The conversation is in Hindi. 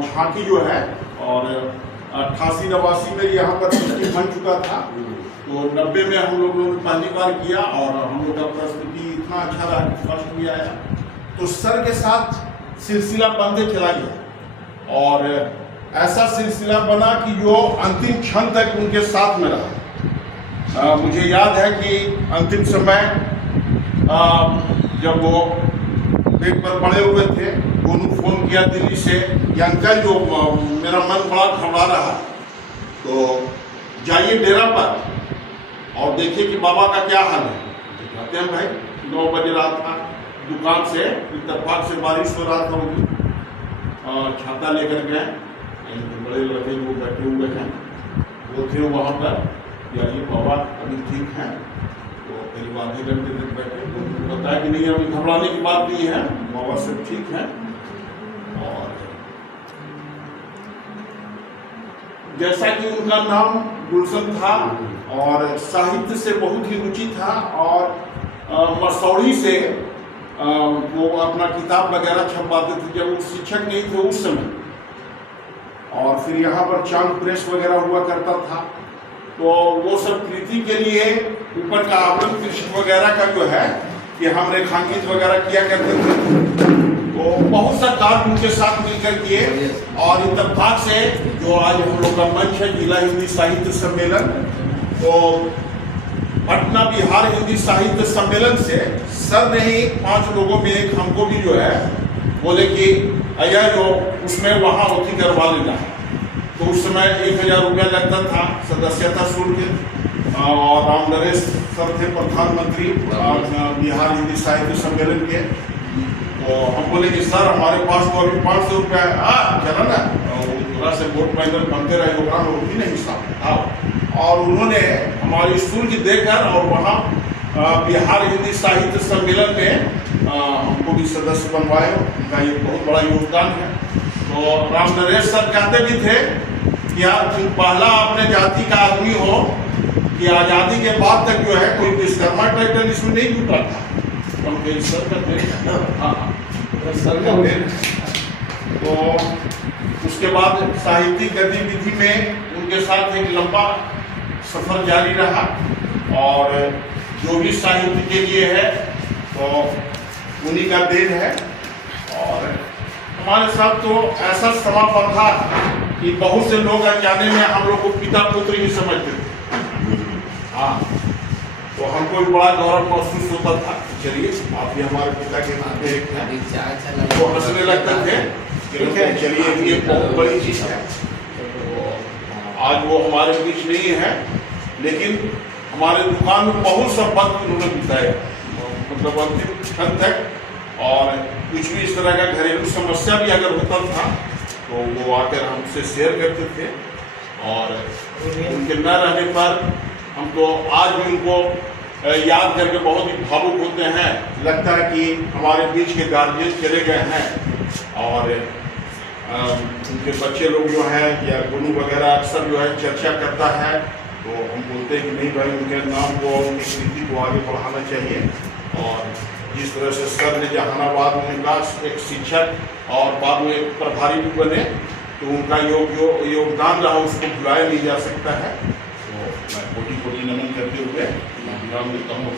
और झांकी जो है, और 88-89 में यहाँ पर प्रस्तुति बन चुका था, तो 90 में हम लोगों ने पहली बार किया और हम लोग का प्रस्तुति इतना अच्छा रहा कि फर्स्ट भी आया। तो सर के साथ सिलसिला बनते चला गया और ऐसा सिलसिला बना कि जो अंतिम क्षण तक उनके साथ में रहा। मुझे याद है कि अंतिम समय जब वो पेट पर पड़े हुए थे, उन्होंने फोन किया दिल्ली से कि अंकल जो मेरा मन बड़ा घबरा रहा, तो जाइए डेरा पर और देखिए कि बाबा का क्या हाल है। कहते हैं भाई 9 बजे रात था, दुकान से इत्तेफाक से बारिश हो रहा था, उनकी छाता लेकर गए, बड़े लड़के वो बैठे हुए हैं, वो थे वहाँ पर, यानी बाबा अभी ठीक हैं। तो करीब आधे घंटे तक बैठे, तो बताया कि नहीं अभी घबराने की बात नहीं है, बाबा सब ठीक है। और जैसा कि उनका नाम गुलशन था और साहित्य से बहुत ही रुचि था, और मसौड़ी से वो अपना किताब वगैरह छपवाते थे जब वो शिक्षक नहीं थे उस समय। और फिर यहाँ पर चांद प्रेस वगैरह हुआ करता था, तो वो सब कृति के लिए ऊपर का आवरण कृष्ण वगैरह का जो है कि हम रेखांकित वगैरह किया करते थे। तो बहुत सा कार्य उनके साथ मिलकर किए, और इत्तेफाक से जो आज हम लोग का मंच है जिला हिंदी साहित्य सम्मेलन, तो पटना बिहार हिंदी साहित्य सम्मेलन से सर ने ही 5 लोगों में एक हमको भी जो है बोले कि अय्या जो उसमें वहाँ होती करवा लेना है। तो उस समय 1000 रुपया लगता था सदस्यता शुल्क, और राम नरेश सर थे प्रधानमंत्री बिहार हिंदी साहित्य सम्मेलन के। तो हम बोले कि सर हमारे पास तो अभी 500 रुपया है, चला ना, थोड़ा से वोट पैदल बनते रहे, होती नहीं साहब। और उन्होंने हमारी शुल्क देकर और वहाँ बिहार हिंदी साहित्य सम्मेलन में हमको भी सदस्य बनवाए, उनका ये बहुत बड़ा योगदान है। तो राम नरेश सर कहते भी थे कि यार तुम पहला अपने जाति का आदमी हो कि आज़ादी के बाद तक जो है कोई विश्वकर्मा टाइटल इसमें नहीं जुटा था, उनके सर का देन। तो उसके बाद साहित्यिक गतिविधि में उनके साथ एक लंबा सफर जारी रहा, और जो भी साहित्य के लिए है तो उन्हीं का देन है। और हमारे साथ तो ऐसा समा बंधा कि बहुत से लोग अनजाने में हम लोग को पिता पुत्र ही समझते थे। हाँ, तो हमको भी बड़ा गौरव महसूस होता था। चलिए आप भी हमारे पिता के नाते एक हैं, तो हंसने लगते थे। चलिए ये बहुत बड़ी चीज है। तो आज वो हमारे बीच नहीं है, लेकिन हमारे दुकान में बहुत सब वक्त उन्होंने बिताया, मतलब अंतिम क्षण तक। और कुछ भी इस तरह का घरेलू समस्या भी अगर होता था तो वो आकर हमसे शेयर करते थे, और उनके न रहने पर हम तो आज भी उनको याद करके बहुत ही भावुक होते हैं। लगता है कि हमारे बीच के गार्जियन चले गए हैं, और उनके बच्चे लोग जो हैं या गुरु वगैरह अक्सर जो है चर्चा करता है, तो हम बोलते हैं कि नहीं भाई उनके नाम को, उनकी कृति को आगे बढ़ाना चाहिए। और जिस तरह से सर ने जहानाबाद में का एक शिक्षक और बाद में एक प्रभारी भी बने, तो उनका योगदान रहा उसको भुलाया नहीं जा सकता है। तो मैं कोटि कोटि नमन करते हुए विराम देता हूँ।